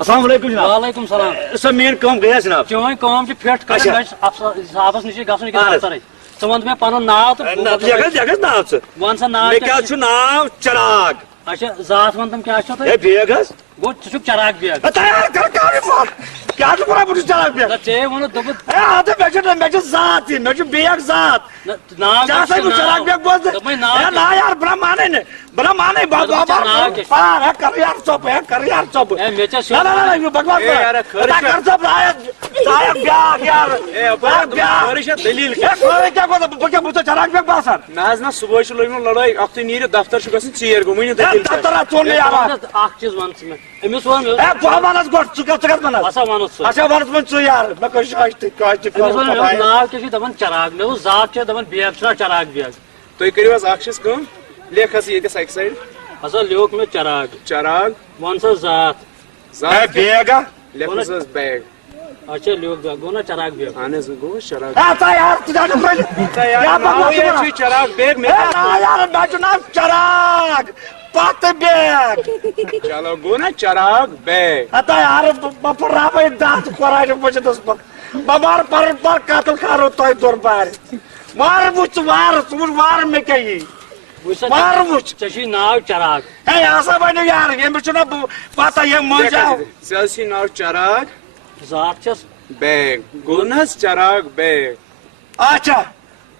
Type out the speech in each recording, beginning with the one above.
السلام علیکم جناب. وعلیکم السلام. سر مین کٲم گٔے حظ جناب. چٲنۍ کٲم چھِ فِٹ کرٕنۍ صاحبس نِش گژھُن أکِس افسرے. ژٕ وَن مےٚ پنُن ناو تہٕ لیکھس ناو ژٕ. وَن سا ناو. مےٚ کیٛاہ چھُ ناو چراغ. اچھا ذات وَن تِم کیٛاہ چھُو تۄہہِ. ہے بیگ حظ. گوٚو ژٕ چھُکھ چراغ بیگ. کیٛاہ چھُ وَنان بہٕ چھُس چراغ بیگ. ژےٚ ووٚنُتھ دوٚپُتھ مےٚ چھُ ذات تہِ مےٚ چھُ بیگ ذات. ناو ژےٚ ہسا بہٕ چراغ بیگ بوزنہٕ. نا یار بہٕ نہ مانے نہٕ بہٕ نہ مانے کر یار ژوٚپ ہے کر یار ژوٚپ. مےٚ ژےٚ نہ یہِ بکواس کر ژوٚپ بیاکھ یار دلیٖل کیٛاہ گوٚو بہٕ کیٛاہ بہٕ چھُس چراغ بیگ باسان. نہ حظ نہ صبحٲے چھُ لٔجمٕژ لڑٲے اکھ تُہۍ نیٖرِو دفتر چھُ گژھُن ژیر گوٚو ؤنِو دفتر ژوٚل مےٚ یار. اکھ چیٖز وَن ژٕ مےٚ أمِس ووٚن بہٕ وَن حظ گۄڈٕ ژٕ کَتھ وَنان. ہسا وَنُتھ ژٕ. اچھا وَنُس وۄنۍ ژٕ یار مےٚ کٔژ أمِس ووٚن مےٚ ناو کیٛاہ چھُ دَپان چراغ مےٚ اوس ذات چھِ دَپان بیگ چھُنا چراغ بیگ. تُہۍ کٔرِو حظ اکھ چیٖز کٲم لیکھ حظ ییٚتٮ۪س اکہِ سایڈٕ ہسا لیوکھ مےٚ چراغ. چراغ وَن سا ذات. زٕ بیگ ہا. لیکھُس حظ بیگ. اچھا لیوکھ بیگ گوٚو نا چراغ بیگ. اہن حظ گوٚو چراغ. چراغ بیگ مےٚ چھُ ناو چراغ پتہٕ بیگ. چلو گوٚو نا چراغ بیگ. ہتا یار بہٕ پھٕٹراوے دَنٛد قۄرانہِ مجیٖدس منٛز بہٕ مارٕ پنُن پان قتل کَرو تۄہہِ دۄن بارِ. وارٕ وٕچھ ژٕ وارٕ ژٕ وٕچھ وارٕ مےٚ کیٛاہ یی وارٕ وٕچھ. ژےٚ چھُے ناو چراغ. ہے یہِ ہسا ؤنِو یار ییٚمِس چھُنہ پتہ ییٚمۍ مٔنٛزۍ آو. ژےٚ حظ چھُے ناو چراغ ذات چھس بیگ گوٚو نہ حظ چراغ بیگ. اچھا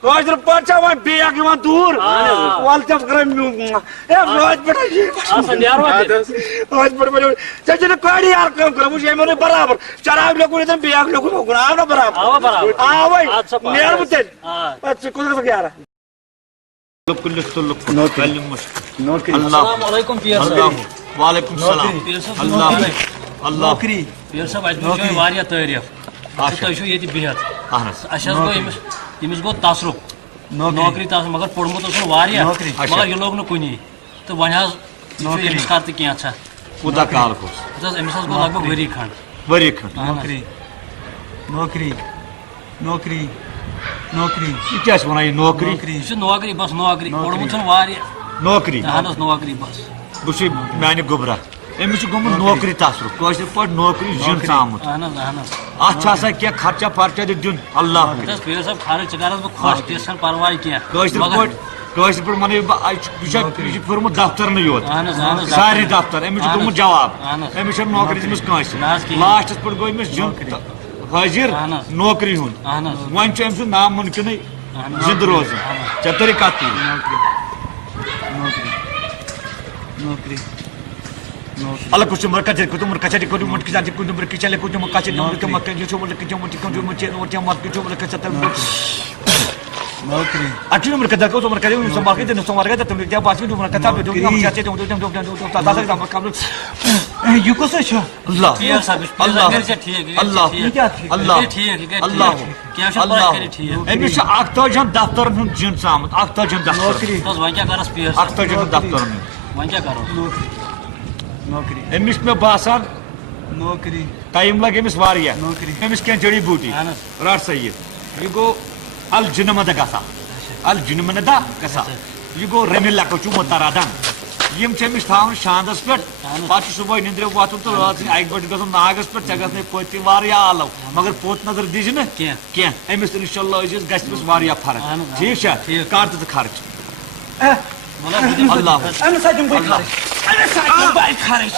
کٲشِر پٲٹھۍ چھا وۄنۍ بیگ یِوان دوٗر وَلہٕ ژےٚ کَرے روزِ پٮ۪ٹھ روزِ پٮ۪ٹھ ؤنِو ژےٚ چھُنہٕ کٲڑی یار کٲم کٔرمٕژ وٕچھ ییٚمۍ ووٚنُے برابر چراغ لیوٚکھُن ییٚتٮ۪ن بیگ لیوٚکھُن ہوکُن آو نا برابر. آوے نیرٕ بہٕ تیٚلہِ پتہٕ ژٕ کوٚت گژھکھ یارا. السلام علیکم پیر صٲب. وعلیکم السلام. پیر صٲب نوکری. پیر صٲب اَسہِ بوٗزیو واریاہ تعریٖف تُہۍ چھِو ییٚتہِ بِہِتھ. اَسہِ حظ گوٚو أمِس گوٚو تصرُف نوکری تصرُف مگر پوٚرمُت اوسُن واریاہ مگر یہِ لوٚگ نہٕ کُنی تہٕ وۄنۍ حظ چھُ أمِس کر تہٕ کینٛژھا. کوٗتاہ کال گوٚو أمِس حظ گوٚو لگ بگ ؤری کھنٛڈ. ؤری کھنٛڈ. نوکری نوکری نوکری نوکری یہِ کیٛاہ چھِ وَنان یہِ نوکری. یہِ چھُ نوکری بس نوکری پوٚرمُت چھُنہٕ واریاہ. نوکری اہن حظ نوکری بس. بہٕ چھُس میانہِ گوٚبرا أمِس چھُ گوٚمُت نوکری تصرُف کٲشِر پٲٹھۍ نوکری زیُن ژامُت. اہن حظ اہن حظ. اَتھ چھُ آسان کینٛہہ خرچہ فرچہ تہِ دیُن اللہ. پیر صٲب خرٕچ ژٕ کرس بہٕ خۄش تہِ چھنہٕ پرواے کینٛہہ. کٲشِر پٲٹھۍ وَنَے بہٕ یہِ چھُ پھِرمُت دفترنٕے یوت سارے دفتر أمِس چھُ گوٚمُت جواب أمِس چھَنہٕ نوکری دِژمٕژ کٲنٛسہِ لاسٹَس پٮ۪ٹھ گوٚو أمِس زیُن حٲضِر نوکری ہُنٛد. وۄنۍ چھُ أمۍ سُنٛد نامُمکِنٕے زِندٕ روزُن. ژےٚ تٔری کَتھ نوکری alla costumbre che costumbre che c'è costumbre che c'è costumbre che c'è le costumbre che c'è non che ma che io vuole che io vuole che io vuole che io vuole che io vuole che c'è نوکری a chi numero che da cosa marca io sono marca non sono marca tu già passi tu marca tu non che c'è یہِ کُس حظ چھُ. Allah پیر صٲب Allah ٹھیٖک Allah Allah ٹھیٖک Allah کینٛہہ چھُنہٕ پرواے کٔرِتھ ٹھیٖک. أمِس چھُ اَکتٲجِہَن دفترن ہُنٛد زِیُن ژامُت اَکتٲجِہَن دفترن وۄنۍ کیٛاہ کرس پیر صٲب. اَکتٲجِہَن دفترن وۄنۍ کیٛاہ کرو. نوکری أمِس چھُ مےٚ باسان نوکری ٹایم لگہِ أمِس واریاہ نوکری. أمِس کینٛہہ جڑی بوٗٹی رٹ سا یہِ گوٚو الجِنمدا گژھان الجِنمدا گژھان یہِ گوٚو رمہِ لکو چھُ مُتردن یِم چھِ أمِس تھاوان شانٛدس پٮ۪ٹھ پتہٕ چھُ صبحٲے نِندرِ وۄتھُن تہٕ رٲژ اکہِ بجہِ گژھُن ناگس پٮ۪ٹھ ژےٚ گژھنَے پٔتۍ تہِ واریاہ آلو مگر پوٚت نظر دِجہِ نہٕ کینٛہہ أمِس اِنشاء اللہ عزیٖز گژھِ أمِس واریاہ فرق ٹھیٖک چھا کر تہٕ ژٕ خرچ. اللہ أمِس حظ دِمہٕ بہٕ خرٕچ.